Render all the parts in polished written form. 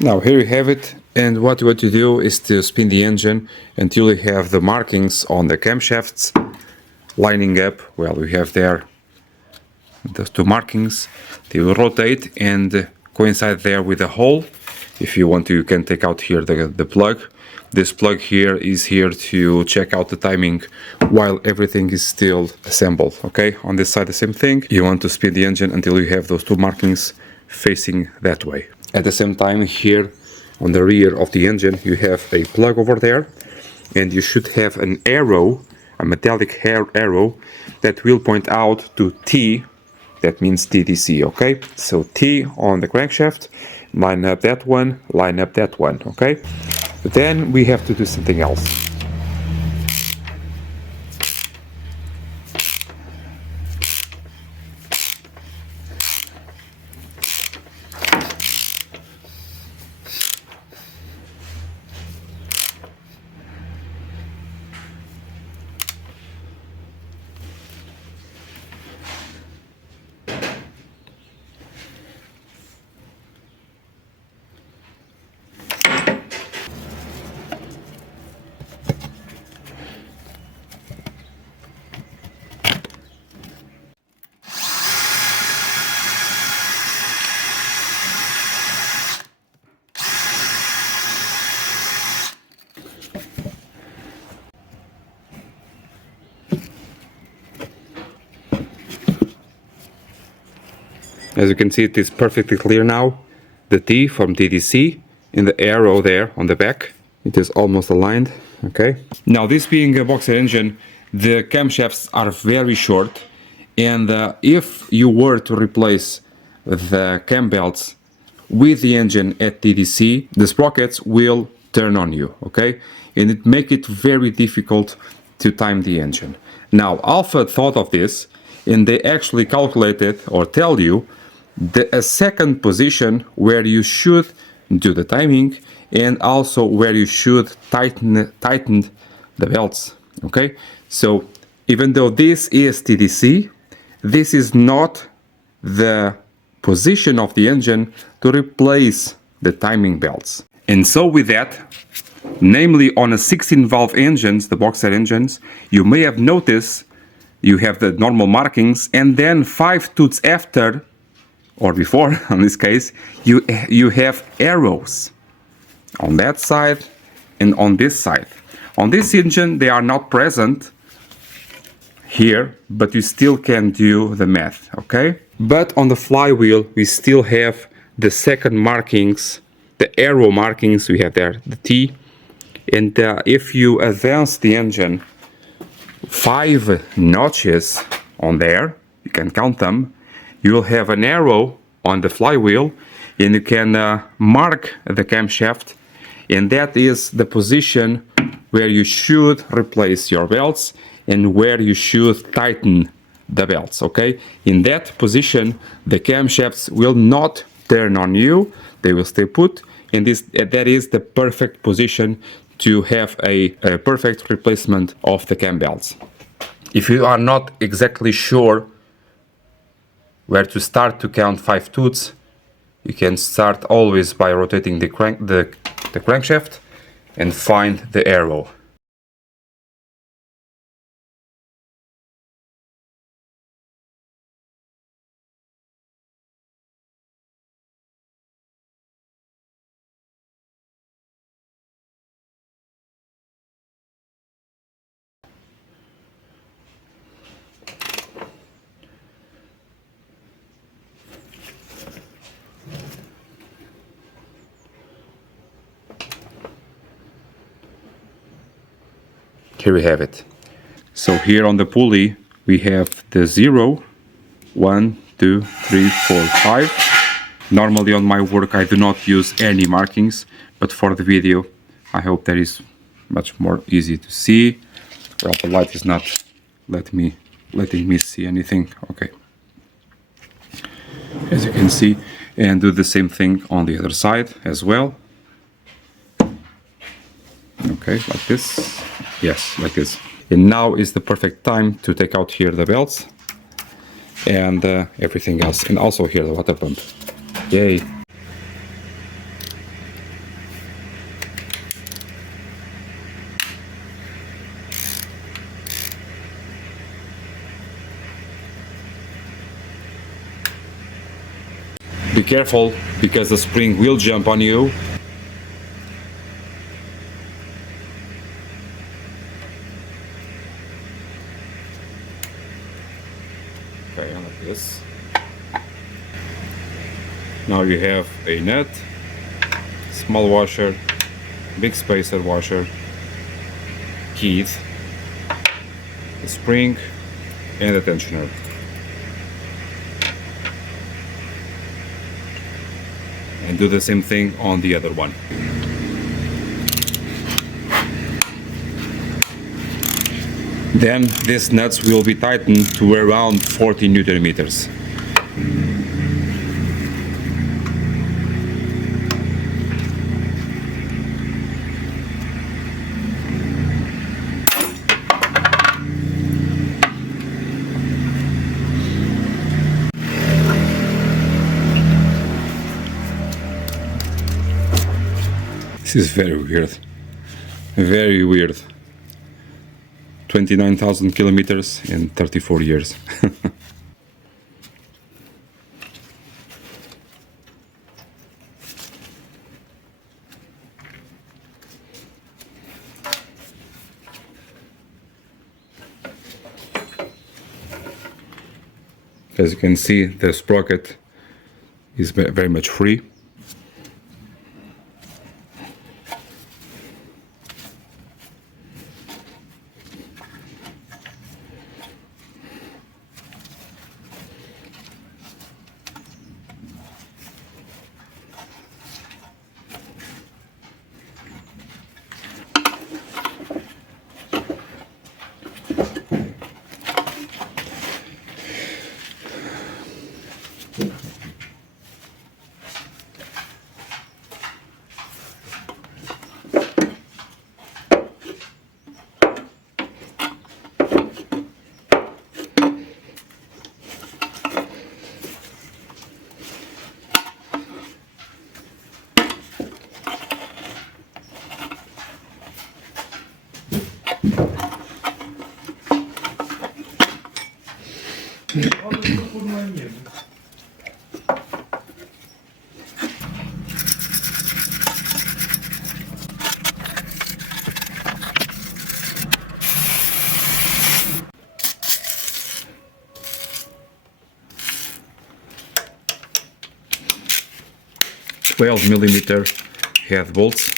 Now here you have it, and what you want to do is to spin the engine until you have the markings on the camshafts lining up. Well, we have there the two markings. They will rotate and coincide there with the hole. If you want to, you can take out here the plug. This plug here is here to check out the timing while everything is still assembled. Okay, on this side the same thing. You want to spin the engine until you have those two markings facing that way. At the same time, here on the rear of the engine you have a plug over there, and you should have an arrow, a metallic arrow that will point out to T. That means TDC. Okay, so T on the crankshaft, line up that one, line up that one. Okay, then we have to do something else. As you can see, it is perfectly clear now. The T from TDC and the arrow there on the back, it is almost aligned. Okay. Now, this being a boxer engine, the camshafts are very short, and if you were to replace the cam belts with the engine at TDC, the sprockets will turn on you. Okay, and it make it very difficult to time the engine. Now, Alfa thought of this, and they actually calculated or tell you a second position where you should do the timing, and also where you should tighten the belts. Okay, so even though this is TDC, this is not the position of the engine to replace the timing belts. And so with that, namely on a 16 valve engines, the boxer engines, you may have noticed you have the normal markings, and then 5 tooths after, or before, in this case, you have arrows on that side and on this side. On this engine, they are not present here, but you still can do the math, okay? But on the flywheel, we still have the second markings, the arrow markings. We have there the T, and if you advance the engine 5 notches on there, you can count them, you will have an arrow on the flywheel, and you can mark the camshaft, and that is the position where you should replace your belts and where you should tighten the belts. Okay, in that position the camshafts will not turn on you, they will stay put, and that is the perfect position to have a perfect replacement of the cam belts. If you are not exactly sure where to start to count 5 tooths, you can start always by rotating the crankshaft and find the arrow. Here we have it. So here on the pulley we have the 0, 1, 2, 3, 4, 5. Normally on my work I do not use any markings, but for the video I hope that is much more easy to see. Well, the light is not letting me see anything. Okay, as you can see, and do the same thing on the other side as well. Okay, like this. Yes, like this. And now is the perfect time to take out here the belts and everything else, and also here the water pump. Yay! Be careful, because the spring will jump on you. Okay, like this. Now you have a nut, small washer, big spacer washer, keys, the spring, and the tensioner. And do the same thing on the other one. Then these nuts will be tightened to around 40 Newton meters. This is very weird. Very weird. 29,000 kilometers in 34 years. As you can see, the sprocket is very much free. $12mm head bolts.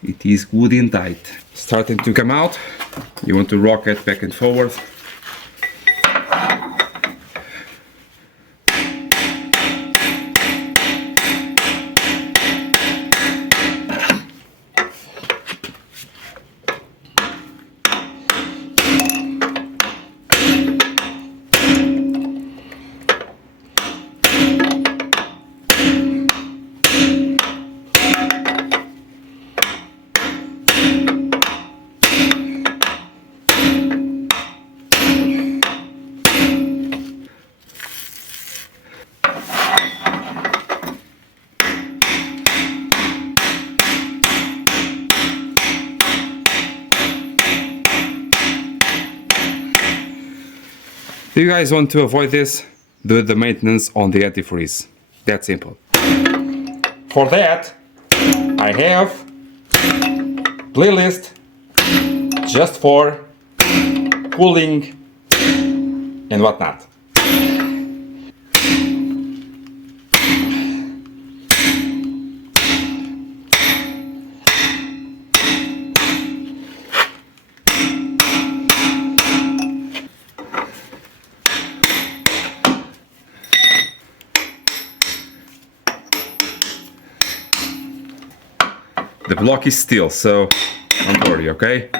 It is good and tight. Starting to come out. You want to rock it back and forward. If you guys want to avoid this, do the maintenance on the antifreeze. That simple. For that, I have playlist just for cooling and whatnot. The block is steel, so don't worry, okay?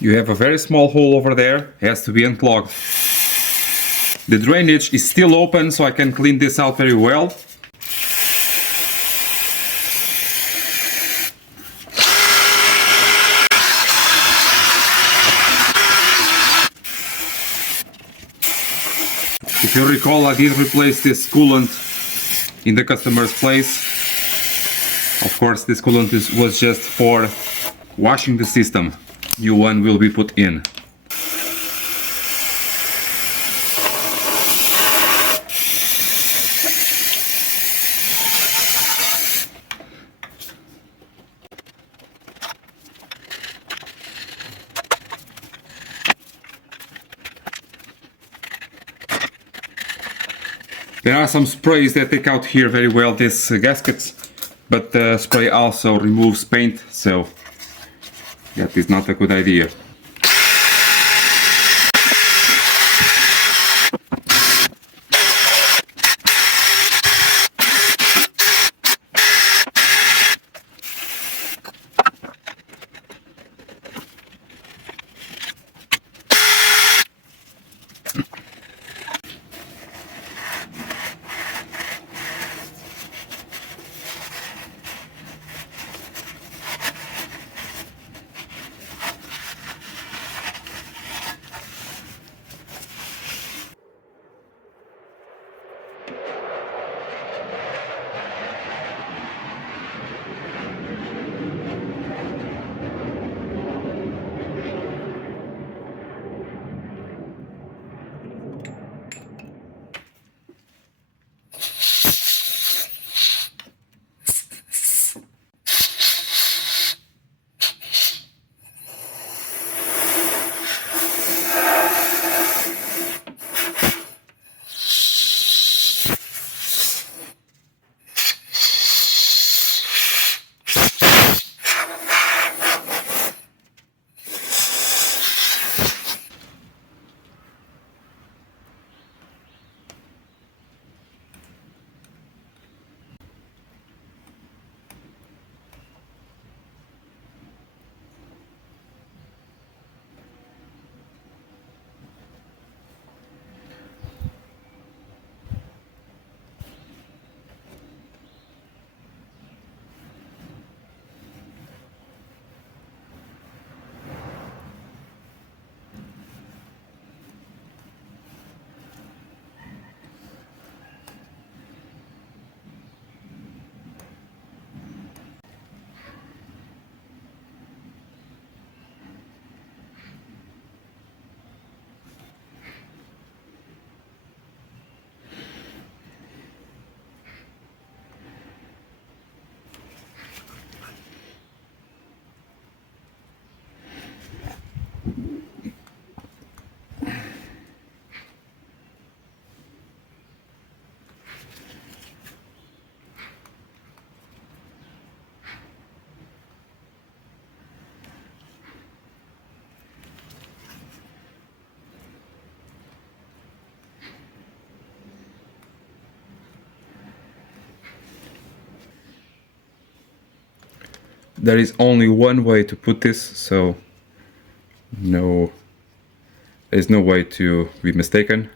You have a very small hole over there, it has to be unclogged. The drainage is still open, so I can clean this out very well. If you recall, I did replace this coolant in the customer's place. Of course, this coolant was just for washing the system. New one will be put in. There are some sprays that take out here very well these gaskets, but the spray also removes paint, so that is not a good idea. There is only one way to put this, so there's no way to be mistaken.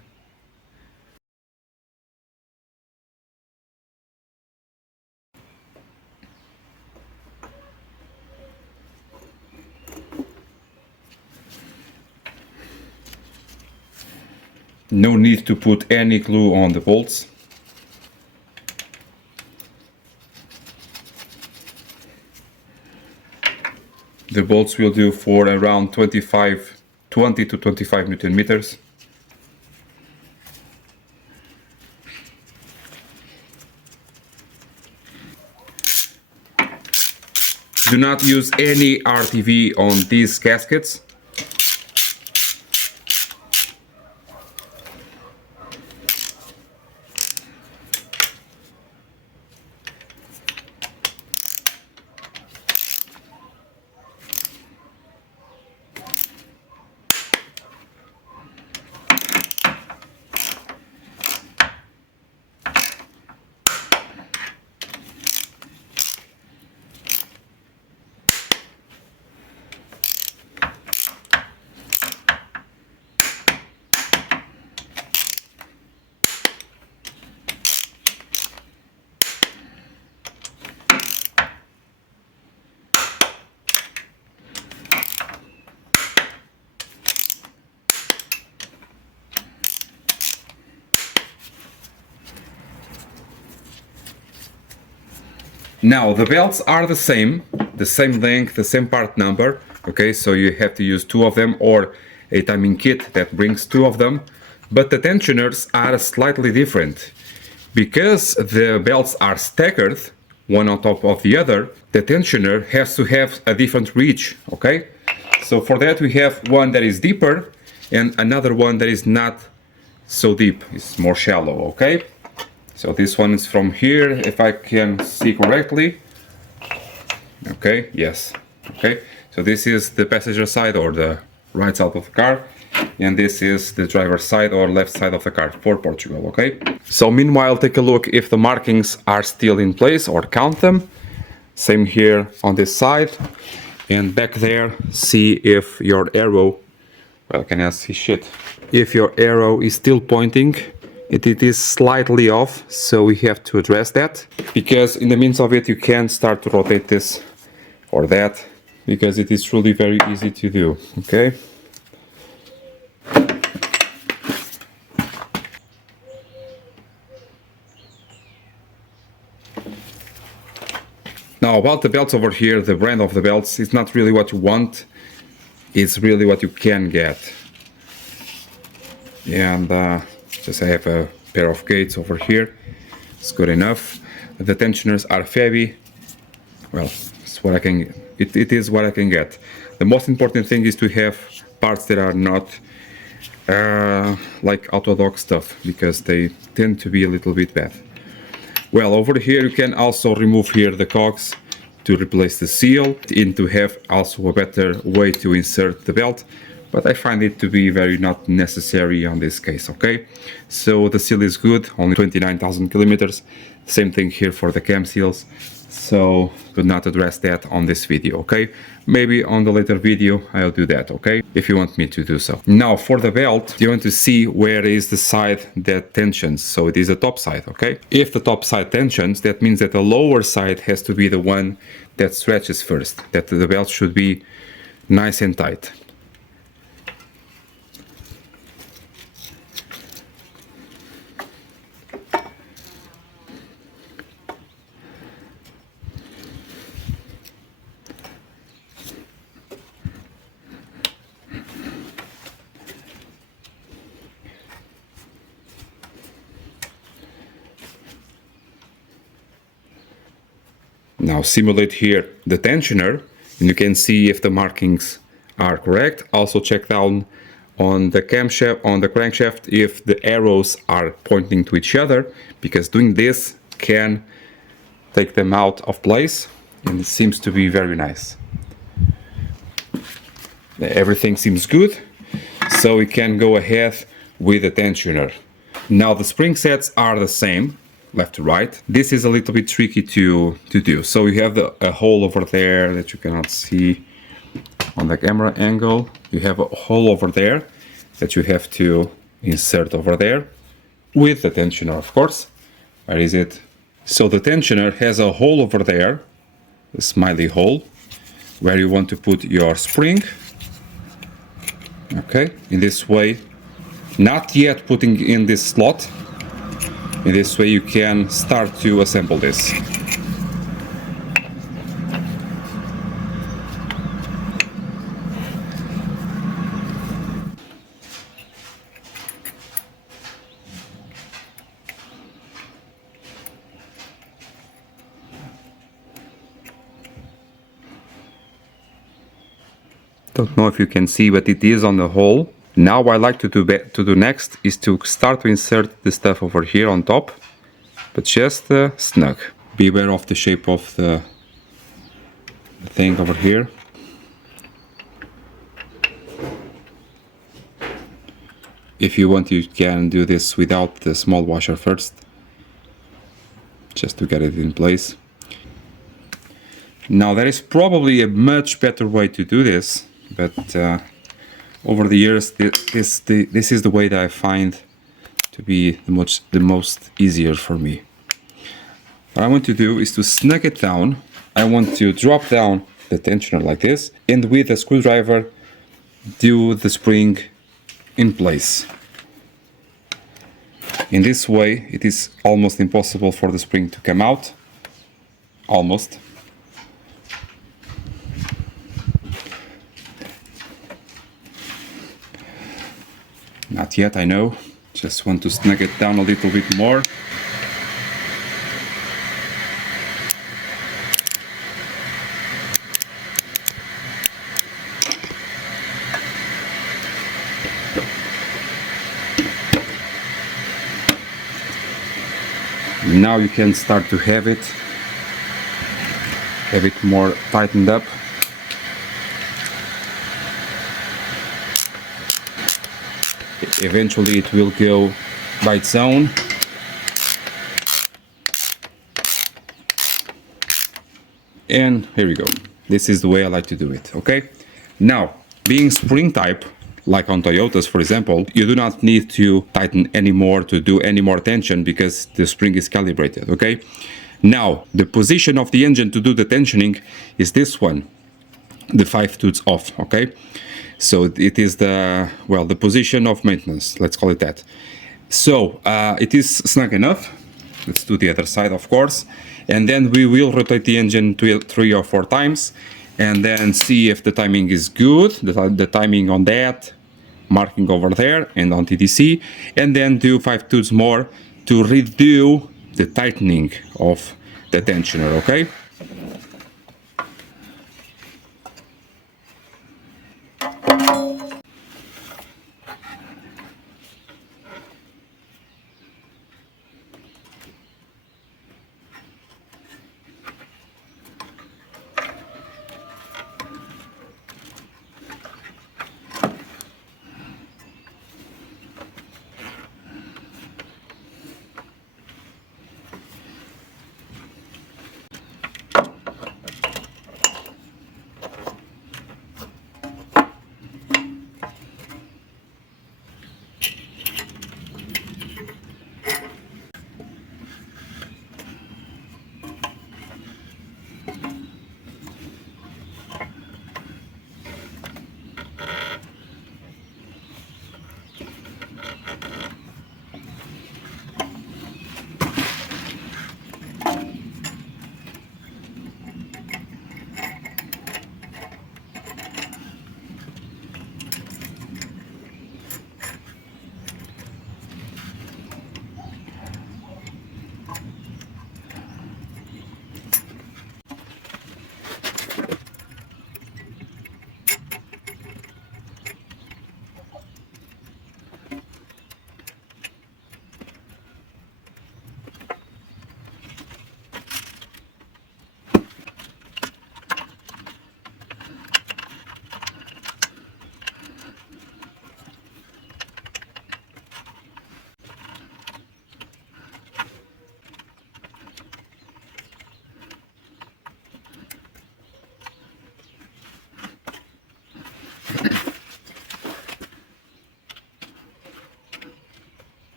No need to put any glue on the bolts. The bolts will do for around 20 to 25 Newton meters. Do not use any RTV on these gaskets. Now the belts are the same length, the same part number, okay, so you have to use two of them or a timing kit that brings two of them, but the tensioners are slightly different. Because the belts are staggered, one on top of the other, the tensioner has to have a different reach, okay? So for that we have one that is deeper and another one that is not so deep, it's more shallow, okay? So this one is from here, if I can see correctly. Okay, yes. Okay, so this is the passenger side or the right side of the car, and this is the driver's side or left side of the car for Portugal, okay? So meanwhile, take a look if the markings are still in place or count them. Same here on this side. And back there, see if your arrow, well, can I see shit? If your arrow is still pointing, it is slightly off, so we have to address that, because in the means of it you can start to rotate this or that, because it is truly very easy to do, okay? Now about the belts over here, the brand of the belts is not really what you want, it's really what you can get. And just I have a pair of gates over here, it's good enough. The tensioners are heavy, well, it's what I can, it is what I can get. The most important thing is to have parts that are not like orthodox stuff, because they tend to be a little bit bad. Well, over here you can also remove here the cogs to replace the seal, and to have also a better way to insert the belt. But I find it to be very not necessary on this case, okay? So the seal is good, only 29,000 kilometers. Same thing here for the cam seals. So do not address that on this video, okay? Maybe on the later video I'll do that, okay? If you want me to do so. Now for the belt, you want to see where is the side that tensions. So it is the top side, okay? If the top side tensions, that means that the lower side has to be the one that stretches first. That the belt should be nice and tight. Now simulate here the tensioner, and you can see if the markings are correct. Also check down on the camshaft, on the crankshaft, if the arrows are pointing to each other, because doing this can take them out of place, and it seems to be very nice. Everything seems good, so we can go ahead with the tensioner. Now the spring sets are the same, left to right. This is a little bit tricky to do. So you have a hole over there that you cannot see on the camera angle. You have a hole over there that you have to insert over there with the tensioner, of course. Where is it? So the tensioner has a hole over there, a smiley hole, where you want to put your spring. Okay, in this way Not yet putting in this slot. In this way you can start to assemble this. Don't know if you can see, but it is on the hole. Now what I like to do next is to start to insert the stuff over here on top, but just snug. Be aware of the shape of the thing over here. If you want, you can do this without the small washer first, just to get it in place. Now there is probably a much better way to do this, but over the years this is the way that I find to be the most easier for me. What I want to do is to snug it down. I want to drop down the tensioner like this, and with a screwdriver do the spring in place. In this way it is almost impossible for the spring to come out. Almost. Not yet, I know. Just want to snug it down a little bit more. Now you can start to have it more tightened up. Eventually it will go by its own. And here we go. This is the way I like to do it, okay? Now, being spring type, like on Toyotas for example, you do not need to tighten anymore to do any more tension because the spring is calibrated, okay? Now, the position of the engine to do the tensioning is this one, the 5 tooths off, okay? So it is the position of maintenance, let's call it that. So it is snug enough. Let's do the other side, of course. And then we will rotate the engine 3 or 4 times and then see if the timing is good, the timing on that, marking over there and on TDC, and then do 5 tooths more to redo the tightening of the tensioner, okay?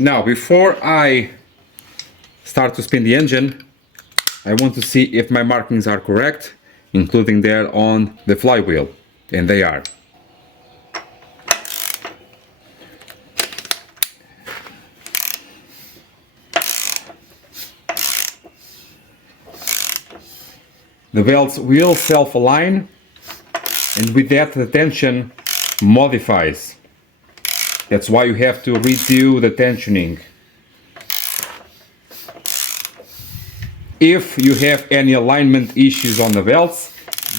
Now, before I start to spin the engine, I want to see if my markings are correct, including there on the flywheel, and they are. The belts will self-align, and with that the tension modifies. That's why you have to redo the tensioning. If you have any alignment issues on the belts,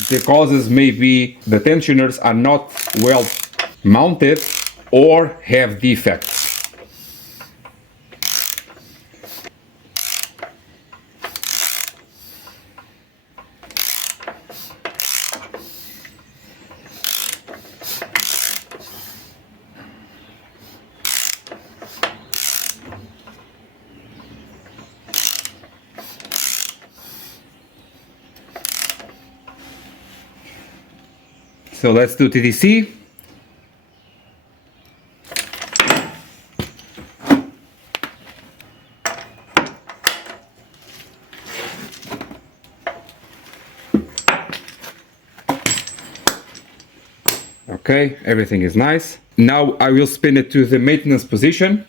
the causes may be the tensioners are not well mounted or have defects. So let's do TDC. Okay, everything is nice. Now I will spin it to the maintenance position.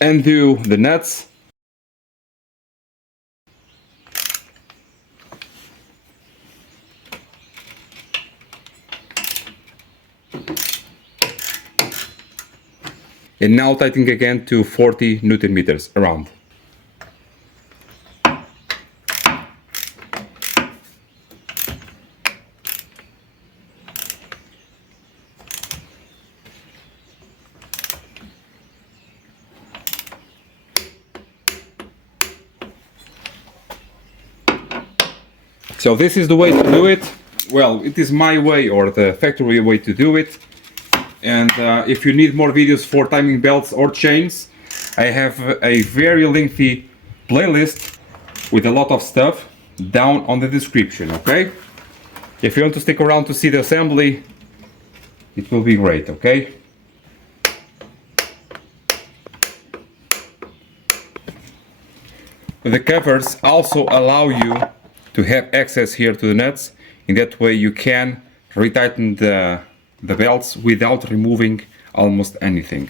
Undo the nuts. And now tightening again to 40 Newton meters around. So this is the way to do it. Well, it is my way or the factory way to do it. And if you need more videos for timing belts or chains, I have a very lengthy playlist with a lot of stuff down on the description, okay? If you want to stick around to see the assembly, it will be great, okay? The covers also allow you to have access here to the nuts. In that way you can retighten the belts without removing almost anything.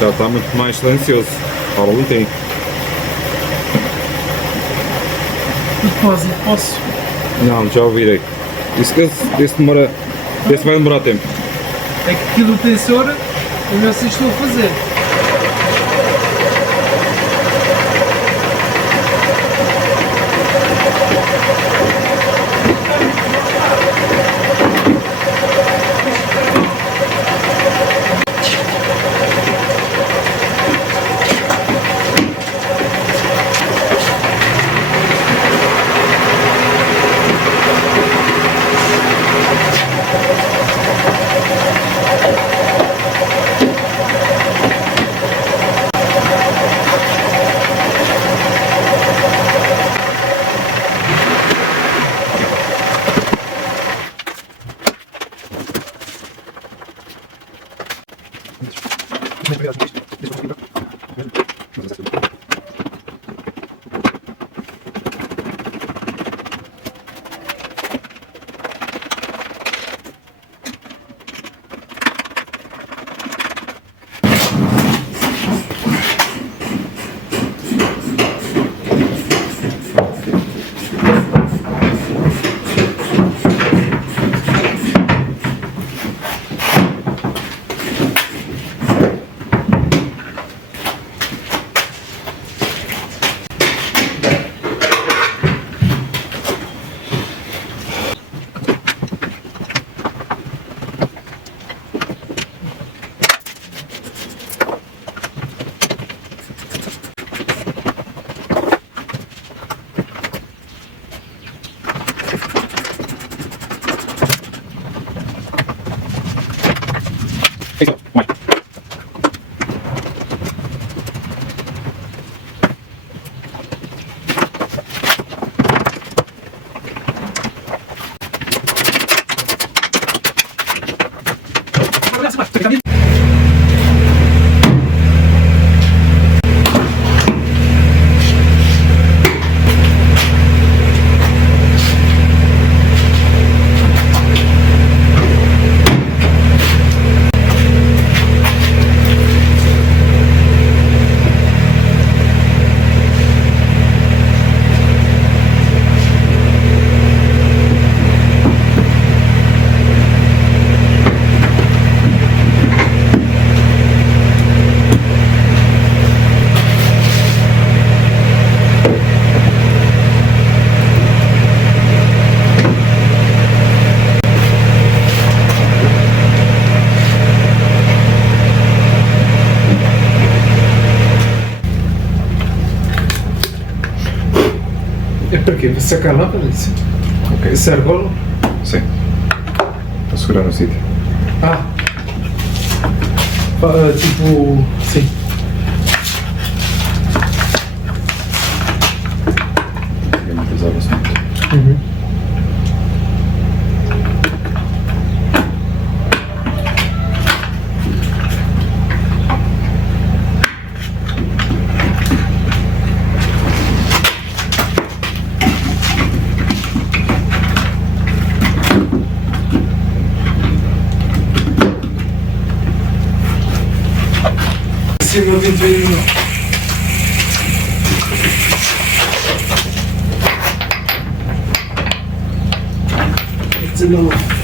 Já está muito mais silencioso. Ora, ali tem. Depósito, posso? Não, já ouvirei. Esse demora. Esse vai demorar tempo. É que aquilo tem soro, eu não sei se estou a fazer. É para quê? Para sacar a lâmpada? Ok. Esse argolo? Sim. Para segurar no sítio. Ah. Tipo. Sim. Uhum. Sim, não vim ver não. 19.